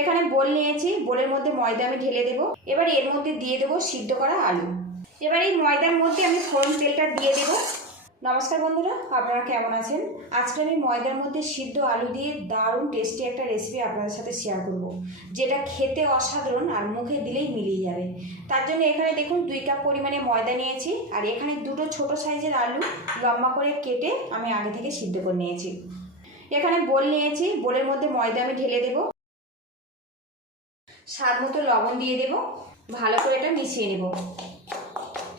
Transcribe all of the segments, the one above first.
এখানে বোল নিয়েছি, বোলের মধ্যে ময়দা আমি ঢেলে দেবো। এবার এর মধ্যে দিয়ে দেবো সিদ্ধ করা আলু। এবার এই ময়দার মধ্যে আমি ফোড়ন তেলটা দিয়ে দেবো। নমস্কার বন্ধুরা, আপনারা কেমন আছেন? আজকে আমি ময়দার মধ্যে সিদ্ধ আলু দিয়ে দারুণ টেস্টি একটা রেসিপি আপনাদের সাথে শেয়ার করব, যেটা খেতে অসাধারণ আর মুখে দিলেই মিলিয়ে যাবে। তার জন্য এখানে দেখুন 2 কাপ পরিমাণে ময়দা নিয়েছি, আর এখানে দুটো ছোট সাইজের আলু লম্বা করে কেটে আমি আগে থেকে সিদ্ধ করে নিয়েছি। এখানে বোল নিয়েছি, বোলের মধ্যে ময়দা আমি ঢেলে দেব, স্বাদ মতো লবণ দিয়ে দেব, ভালো করে এটা মিশিয়ে নেব।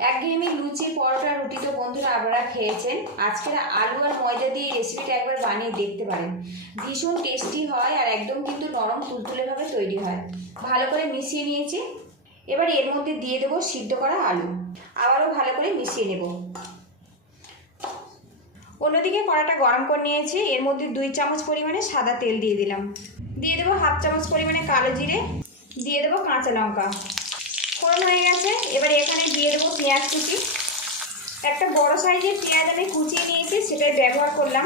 একঘেয়েমি লুচি, পরোটা, রুটি তো বন্ধুরা আপনারা খেয়েছেন। আজকের আলু আর ময়দা দিয়ে রেসিপিটা একবার বানিয়ে দেখতে পারেন, ভীষণ টেস্টি হয় আর একদম কিন্তু নরম তুলতুলেভাবে তৈরি হয়। ভালো করে মিশিয়ে নিয়েছি। এবার এর মধ্যে দিয়ে দেবো সিদ্ধ করা আলু, আবারও ভালো করে মিশিয়ে নেব। অন্যদিকে কড়াটা গরম করে নিয়েছি, এর মধ্যে 2 চামচ পরিমাণে সাদা তেল দিয়ে দিলাম। দিয়ে দেবো 1/2 চামচ পরিমাণে কালো জিরে, দিয়ে দেবো কাঁচা লঙ্কা। ফোড়ন হয়ে গেছে। এবার এখানে দিয়ে দেবো পেঁয়াজ কুচি। একটা বড় সাইজের পেঁয়াজ আমি কুচিয়ে নিয়েছি, সেটাই ব্যবহার করলাম।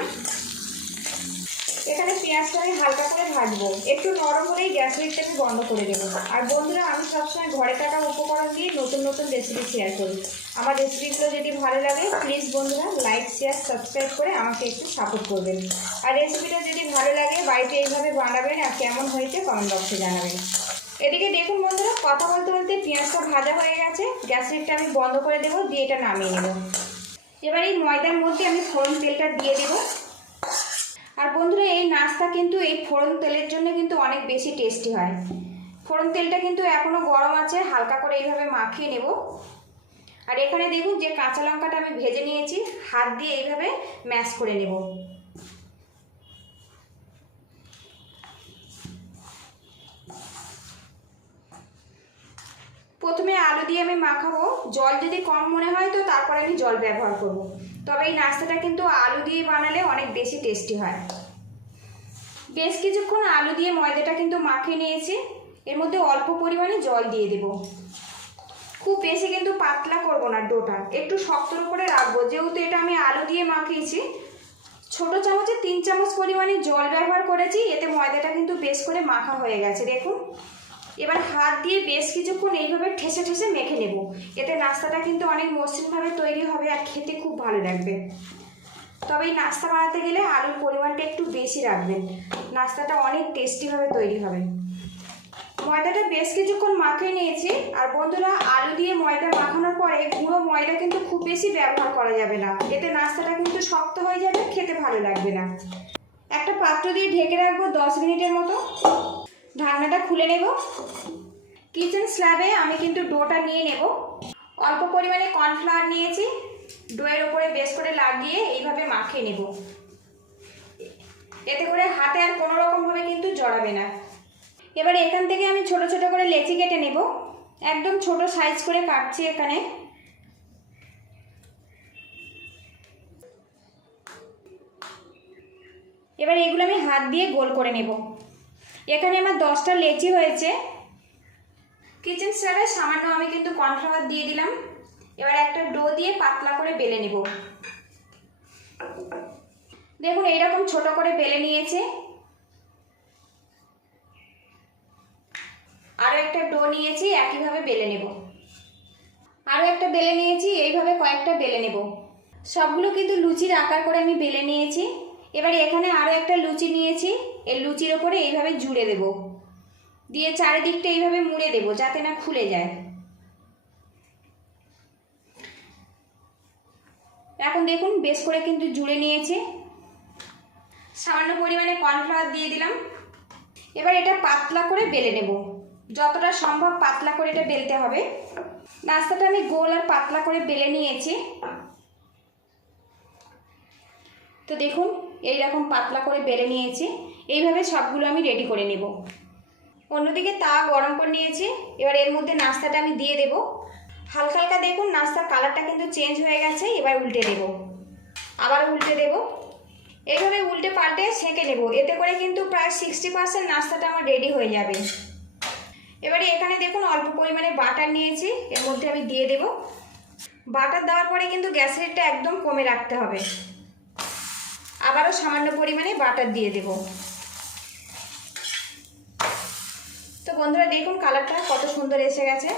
এখানে পেঁয়াজটা আমি হালকা করে ভাজবো, একটু নরম হলেই গ্যাস লিডটা আমি বন্ধ করে দেবো। আর বন্ধুরা, আমি সবসময় ঘরে থাকা উপকরণ দিয়ে নতুন নতুন রেসিপি শেয়ার করি। আমার রেসিপিগুলো যদি ভালো লাগে প্লিজ বন্ধুরা লাইক, শেয়ার, সাবস্ক্রাইব করে আমাকে একটু সাপোর্ট করবেন। আর রেসিপিটা যদি ভালো লাগে বাড়িতে এইভাবে বানাবেন, আর কেমন হয়েছে কমেন্ট বক্সে জানাবেন। এদিকে দেখুন বন্ধুরা, কথা বলতে বলতে পেঁয়াজটা ভাজা হয়ে গেছে। গ্যাস লিডটা আমি বন্ধ করে দেবো, দিয়ে এটা নামিয়ে নেব। এবার এই ময়দার মধ্যে আমি ফোড়ন তেলটা দিয়ে দেব। আর বন্ধুরা, এই নাস্তা কিন্তু এই ফোড়ন তেলের জন্য কিন্তু অনেক বেশি টেস্টি হয়। ফোড়ন তেলটা কিন্তু এখনও গরম আছে, হালকা করে এইভাবে মাখিয়ে নেব। আর এখানে দেখুন যে কাঁচা লঙ্কাটা আমি ভেজে নিয়েছি, হাত দিয়ে এইভাবে ম্যাশ করে নেব। প্রথমে আলু দিয়ে আমি মাখাবো, জল যদি কম মনে হয় তো তারপরে আমি জল ব্যবহার করব। তবে এই নাস্তাটা কিন্তু আলু দিয়ে বানালে অনেক বেশি টেস্টি হয়। বেশ কিছুক্ষণ আলু দিয়ে ময়দাটা কিন্তু মাখিয়ে নিয়েছি। এর মধ্যে অল্প পরিমাণে জল দিয়ে দেব। খুব বেশি কিন্তু পাতলা করব না, ডোটা একটু শক্তর উপরে রাখবো, যেহেতু এটা আমি আলু দিয়ে মাখিয়েছি। ছোট চামচে 3 চামচ পরিমাণে জল ব্যবহার করেছি, এতে ময়দাটা কিন্তু বেশ করে মাখা হয়ে গেছে দেখুন। এবার হাত দিয়ে বেশ কিছুক্ষণ এইভাবে ঠেসে ঠেসে মেখে নেব, এতে নাস্তাটা কিন্তু অনেক মসৃণভাবে তৈরি হবে আর খেতে খুব ভালো লাগবে। তবে এই নাস্তা বানাতে গেলে আলুর পরিমাণটা একটু বেশি রাখবেন, নাস্তাটা অনেক টেস্টিভাবে তৈরি হবে। ময়দাটা বেশ কিছুক্ষণ মাখিয়ে নিয়েছি। আর বন্ধুরা, আলু দিয়ে ময়দা মাখানোর পরে গুঁড়ো ময়দা কিন্তু খুব বেশি ব্যবহার করা যাবে না, এতে নাস্তাটা কিন্তু শক্ত হয়ে যাবে, খেতে ভালো লাগবে না। একটা পাত্র দিয়ে ঢেকে রাখবো 10 মিনিটের মতো। ঢাকনাটা খুলে নেব। কিচেন স্ল্যাবে আমি কিন্তু ডোটা নিয়ে নেব। অল্প পরিমাণে কর্নফ্লাওয়ার নিয়েছি, ডোয়ের ওপরে বেশ করে লাগিয়ে এইভাবে মাখিয়ে নেব। এতে করে হাতে আর কোনো রকমভাবে কিন্তু জড়াবে না। এবারে এখান থেকে আমি ছোট ছোট করে লেচি কেটে নেব, একদম ছোট সাইজ করে কাটছি এখানে। এবার এগুলো আমি হাত দিয়ে গোল করে নেব। এখানে আমার 10টা লেচি হয়েছে। কিচেন স্ল্যাবে সামান্য আমি কিন্তু কর্নফ্লাওয়ার দিয়ে দিলাম। এবার একটা ডো দিয়ে পাতলা করে বেলে নেব। দেখুন এইরকম ছোট করে বেলে নিয়েছে। আরও একটা ডো নিয়েছি, একইভাবে বেলে নেব। আরও একটা বেলে নিয়েছি, এইভাবে কয়েকটা বেলে নেব। সবগুলো কিন্তু লুচির আকার করে আমি বেলে নিয়েছি। এবার এখানে আরও একটা লুচি নিয়েছি, এই লুচির ওপরে এইভাবে জুড়ে দেব, দিয়ে চারিদিকটা এইভাবে মুড়ে দেব যাতে না খুলে যায়। এখন দেখুন বেশ করে কিন্তু জুড়ে নিয়েছি। সামান্য পরিমাণে কর্নফ্লাওয়ার দিয়ে দিলাম। এবার এটা পাতলা করে বেলে নেব, যতটা সম্ভব পাতলা করে এটা বেলতে হবে। নাস্তাটা আমি গোল আর পাতলা করে বেলে নিয়েছি। তো দেখুন এইরকম পাতলা করে বেলে নিয়েছি। এইভাবে সবগুলো আমি রেডি করে নেব। অন্যদিকে তাওয়া গরম করে নিয়েছি, এবার এর মধ্যে নাস্তাটা আমি দিয়ে দেব। হালকা হালকা দেখুন নাস্তার কালারটা কিন্তু চেঞ্জ হয়ে গেছে। এবার উল্টে দেব, আবার উল্টে দেব, এইভাবে উল্টে পাল্টে সেঁকে নেব। এতে করে কিন্তু প্রায় 60% নাস্তাটা আমার রেডি হয়ে যাবে। এবারে এখানে দেখুন অল্প পরিমাণে বাটার নিয়েছি, এর মধ্যে আমি দিয়ে দেব। বাটার দেওয়ার পরে কিন্তু গ্যাসের রেটটা একদম কমে রাখতে হবে। আবারও সামান্য পরিমাণে বাটার দিয়ে দেব। বন্ধুরা দেখুন কালারটা কত সুন্দর এসে গেছে।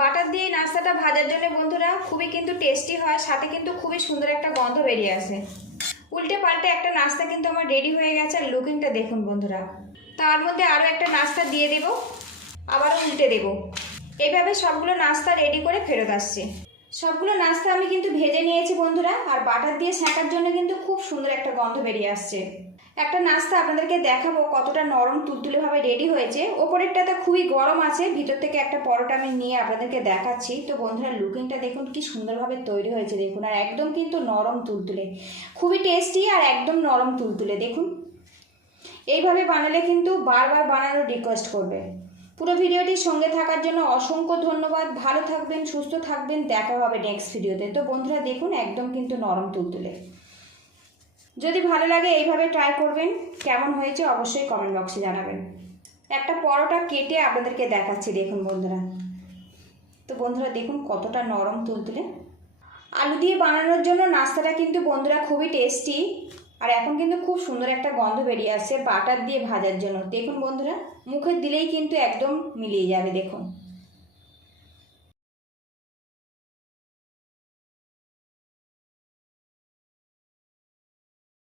বাটার দিয়ে নাস্তাটা ভাজার জন্য বন্ধুরা খুবই কিন্তু টেস্টি হয়, সাথে কিন্তু খুবই সুন্দর একটা গন্ধ বেরিয়ে আসে। উল্টে পাল্টে একটা নাস্তা কিন্তু আমার রেডি হয়ে গেছে। আর লুকিংটা দেখুন বন্ধুরা। তার মধ্যে আরও একটা নাস্তা দিয়ে দেব, আবারও উল্টে দেব। এইভাবে সবগুলো নাস্তা রেডি করে ফেরত আসছে। সবগুলো নাস্তা আমি কিন্তু ভেজে নিয়েছি বন্ধুরা। আর বাটার দিয়ে সেঁকার জন্য কিন্তু খুব সুন্দর একটা গন্ধ বেরিয়ে আসছে। একটা নাস্তা আপনাদেরকে দেখাবো কতটা নরম তুলতুলেভাবে রেডি হয়েছে। ওপরেরটাতে খুবই গরম আছে, ভিতর থেকে একটা পরোটা আমি নিয়ে আপনাদেরকে দেখাচ্ছি। তো বন্ধুরা লুকিংটা দেখুন কি সুন্দরভাবে তৈরি হয়েছে দেখুন। আর একদম কিন্তু নরম তুলতুলে, খুবই টেস্টি আর একদম নরম তুলতুলে দেখুন। এইভাবে বানালে কিন্তু বারবার বানানোর রিকোয়েস্ট করবে। পুরো ভিডিওটির সঙ্গে থাকার জন্য অসংখ্য ধন্যবাদ। ভালো থাকবেন, সুস্থ থাকবেন, দেখা হবে নেক্সট ভিডিওতে। তো বন্ধুরা দেখুন একদম কিন্তু নরম তুলতুলে। যদি ভালো লাগে এইভাবে ট্রাই করবেন। কেমন হয়েছে অবশ্যই কমেন্ট বক্সে জানাবেন। একটা পরোটা কেটে আপনাদেরকে দেখাচ্ছি দেখুন বন্ধুরা। তো বন্ধুরা দেখুন কতটা নরম তুলতুলে। আলু দিয়ে বানানোর জন্য নাস্তাটা কিন্তু বন্ধুরা খুবই টেস্টি। আর এখন কিন্তু খুব সুন্দর একটা গন্ধ বেরিয়ে আসছে বাটার দিয়ে ভাজার জন্য। দেখুন বন্ধুরা মুখে দিলেই কিন্তু একদম মিলিয়ে যাবে দেখুন।